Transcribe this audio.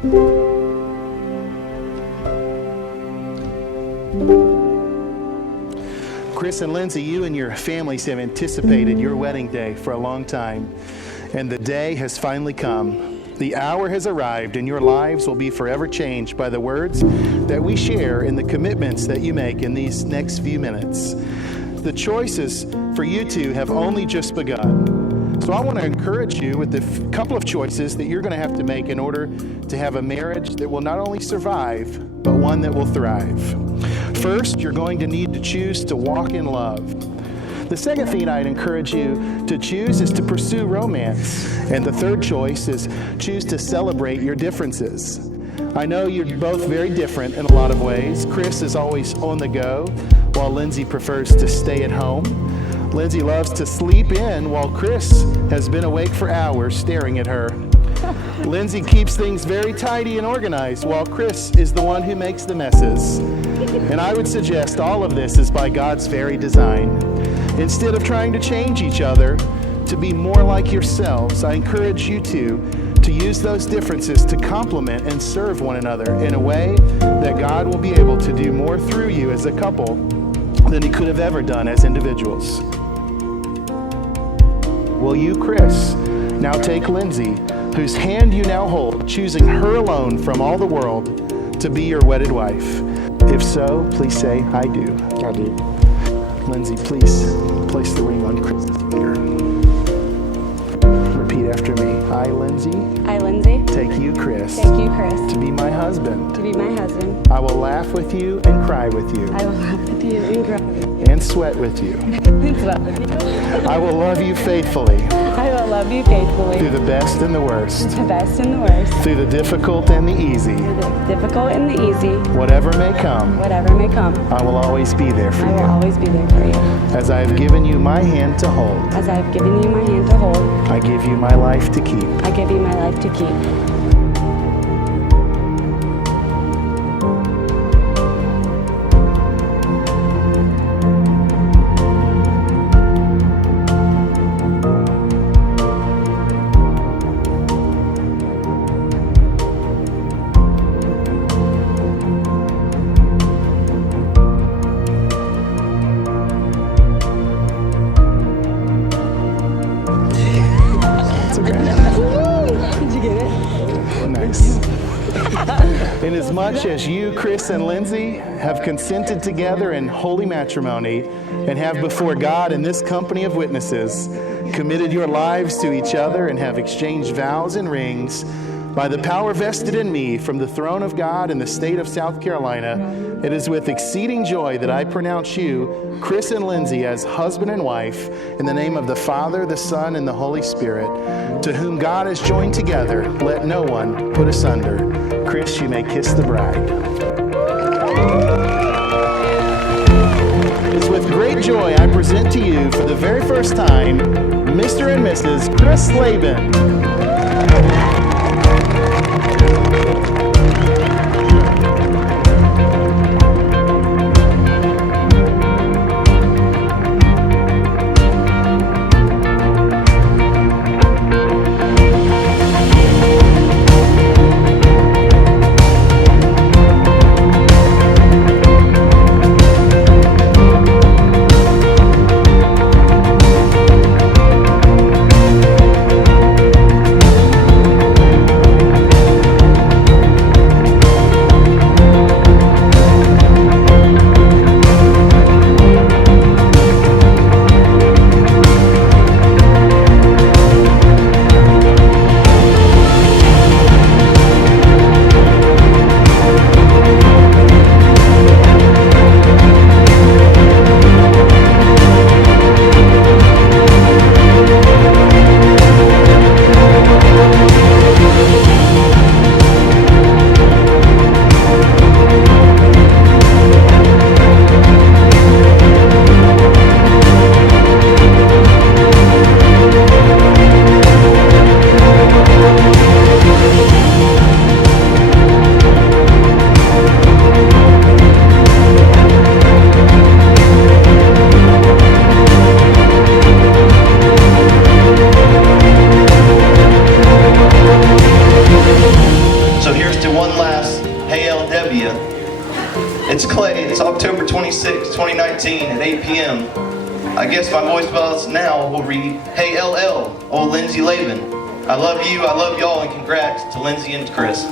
Chris and Lindsay, you and your families have anticipated your wedding day for a long time, and the day has finally come. The hour has arrived, and your lives will be forever changed by the words that we share and the commitments that you make in these next few minutes. The choices for you two have only just begun. So I want to encourage you with a couple of choices that you're going to have to make in order to have a marriage that will not only survive, but one that will thrive. First, you're going to need to choose to walk in love. The second thing I'd encourage you to choose is to pursue romance. And the third choice is choose to celebrate your differences. I know you're both very different in a lot of ways. Chris is always on the go, while Lindsay prefers to stay at home. Lindsay loves to sleep in, while Chris has been awake for hours staring at her. Lindsay keeps things very tidy and organized, while Chris is the one who makes the messes. And I would suggest all of this is by God's very design. Instead of trying to change each other to be more like yourselves, I encourage you two to use those differences to complement and serve one another in a way that God will be able to do more through you as a couple than he could have ever done as individuals. Will you, Chris, now take Lindsay, whose hand you now hold, choosing her alone from all the world to be your wedded wife? If so, please say, I do. I do. Lindsay, please place the ring on Chris's finger. Repeat after me. I, Lindsay. I, Lindsay. Take you, Chris. Take you, Chris. To be my husband. To be my husband. I will laugh with you and cry with you. I will laugh with you and cry with you. And sweat with you. And sweat with you. I will love you faithfully. I will love you faithfully. Through the best and the worst. The best and the worst. Through the difficult and the easy. Through the difficult and the easy. Whatever may come. Whatever may come. I will always be there for you. I will always be there for you. As I have given you my hand to hold. As I have given you my hand to hold. I give you my life to keep. I give you my life to keep. Inasmuch as you, Chris and Lindsay, have consented together in holy matrimony and have before God and this company of witnesses committed your lives to each other and have exchanged vows and rings, by the power vested in me from the throne of God in the state of South Carolina, it is with exceeding joy that I pronounce you, Chris and Lindsay, as husband and wife in the name of the Father, the Son, and the Holy Spirit, to whom God has joined together, let no one put asunder. Chris, you may kiss the bride. It's with great joy I present to you for the very first time, Mr. and Mrs. Chris Laban. you one last Hey LW. It's Clay. It's October 26, 2019 at 8 p.m. I guess my voice box now will read, Hey LL, old Lindsay Laban. I love you, I love y'all, and congrats to Lindsay and Chris.